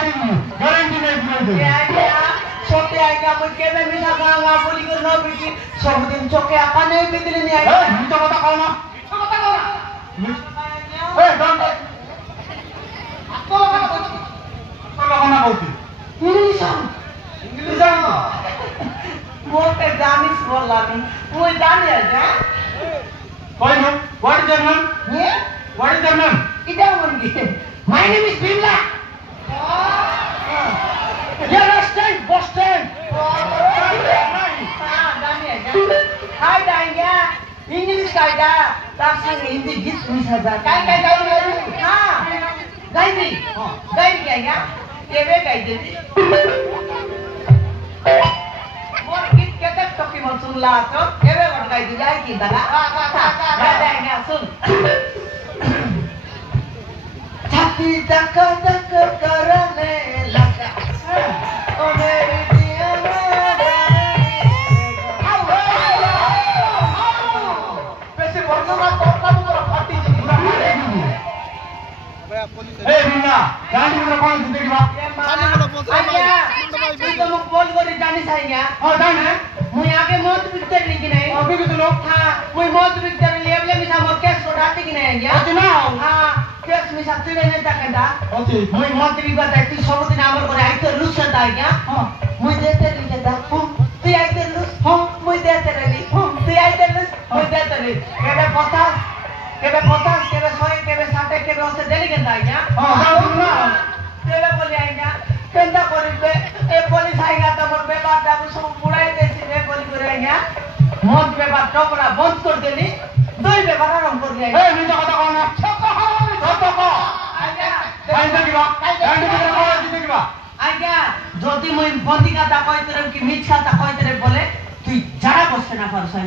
गाड़ी गारंटी नहीं पूरे दे छोटे आएगा मुझे केबे मिठा गांगा बोली को न बिकी सब दिन चोके आपा नहीं बिकली नहीं आएगा ए मिठा बता खाओ ना ए डोंट आपको ना बोलती इंग्लिश वो पे जानिस बोला नहीं वो जाने है कोई know what is your name ये व्हाट इज योर नेम इधर मुंगी माय नेम इज बिमला ये रेस्टोरेंट बोस्टन हां जाने है हाय डांगा इंग्लिश कायदा तार संग हिंदी गीत मिसा जा काय काय गाई हां गाई भी गाई क्या या ये वे गाई दे मोर गीत केते टोकी मन सुनला तो एवे वन गाई दी जाय की दादा गाई डांगा सुन छाती धक धक करने लगा ओ मेरी दीवाना पैसे वर्णना करता तो फाटी पूरा मारे ए बिना गाड़ी में कौन जिंदगी बा तो लोग बोल कर जानी चाहिए हां जाने मुई आगे मौत पिक्चर लिखी नहीं अभी भी तो लोग हां मुई मौत पिक्चर लेवले मिसा मोर केस छोड़ाती कि नहीं गया अच्छा ना हां केस मिसा तिने ने तकंदा ओके मुई मौत भी बताई तू सब दिन आमर करे आई तो लुस करता है क्या हां मुई देते लिखता तू आई तो लुस हां मुई देते रही तू आई तो लुस मुई देते रही केबे 50 केबे 100 केबे 60 केबे ओसे देली गंदा है क्या हां ना केबे बोले आएगा केंदा करिबे ए पुलिस आएगा तो मोर बेबाद दाबू सब बुड़ाई देसी रे बोली करेगा मोर बेबाद टोकरा बंद कर देली दोई बेबाद आरंभ कर दिया ए निजा कथा कहना छक्का को आज्ञा जिंदगी बा गाड़ी में कौन जिंदगी बा आज्ञा ज्योति मुई बंदी खाता कहि तरह की मीठ खाता कहि तरह बोले तू जड़ा बसते ना परस ए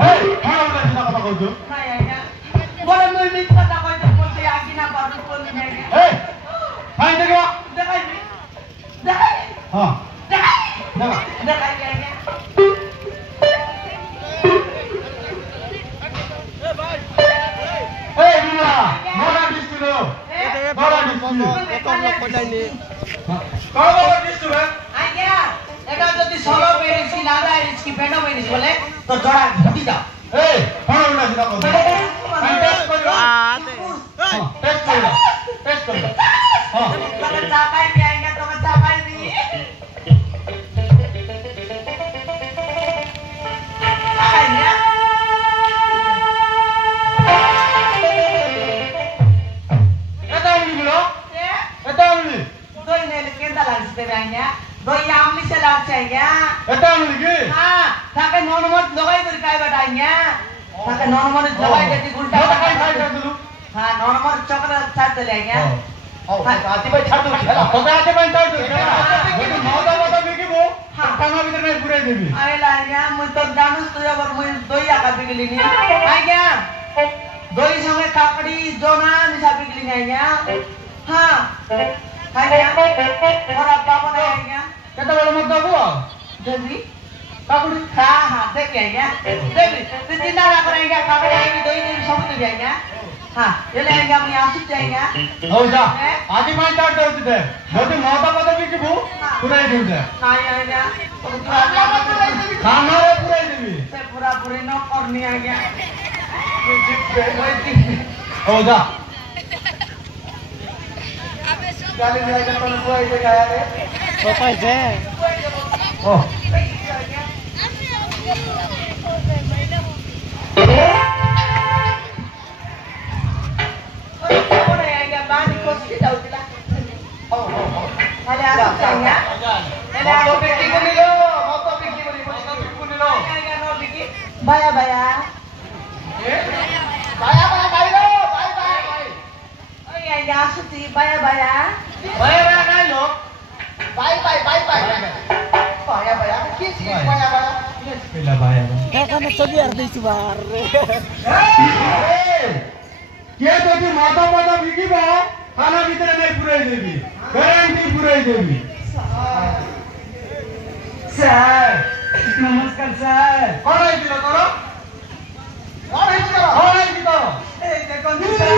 कौन बोले निजा कथा कहू नहीं आज्ञा बोले मुई मीठ खाता कहि तरह बोलते आगे ना परस बोली नहीं ए हां जिंदगी बा देखाई हां देखाई आज्ञा ए बिना मोरा डिस्ट्रो मोरा डिस्ट्रो कौन लोग पढ़ाई ले कौन मोरा डिस्ट्रो है आज्ञा एटा जति 16 पेरिस की लादा इसकी पेड़ो पेरिस बोले तो जड़ा घटी जाओ ए कौन बोला सीधा कहो टेस्ट करो हां टेस्ट करो हां तो चापाई भी आएगा तो चापाई भी आज्ञा doi ne lekenda lang sebenarnya doi amli se lag चाहिए eta mulki हां थाके नॉर्मल लगाई कर काय बताइए थाके नॉर्मल लगाई देती उल्टा काय काय कर दू हां नॉर्मल चक्र छाड़ दे लेंगे आती भाई छाड़ दू खेला तो आते भाई छाड़ दू खेला मौदा मौदा बिकी वो टांगा भीतर नहीं पूरे देबी अरे लाया मुझ तो जानूस तो जब मुझ दोई आका बिगली नहीं आज्ञा दोई संगे काकड़ी जोना मिसा बिगली नहीं आज्ञा हां आज्ञा और अब बाबा नहीं आज्ञा केता बड़ा मत दबो देवी काकड़ी हां देख आज्ञा देवी तो चिंता ना करेंगे काकड़ी आएगी दोई दिन सब तो जाएगा हां ये लेंगे हम यहां से जाएंगे हो जा आदि भाई छाड़ दे उते যদি মৌদা মৌদা বিকি वो পুরাই দেউ দে नहीं आज्ञा खाना रे पुराई देबी से पूरा पूरी न करनी आज्ञा हो जा गाली जाएगा तो कोई जगह रे बताई दे ओ Boleh ya, bani koski tahu tidak? Ada apa sayangnya? Ada apa bikin dulu? Motor bikin dulu. Ya, no bikin. Baya. Baya, kailo. Bye. Oh iya, ya suci baya. Baya kailo. Bye. Baya. Kisi baya. pila baya क्या करने चली यार नहीं बाहर के तो माता माता बिकी बा खाना भीतर नहीं पुराई देबी गारंटी पुराई देबी सर नमस्कार सर कौन है दिलो तोरो कौन है दिलो ए देखो सर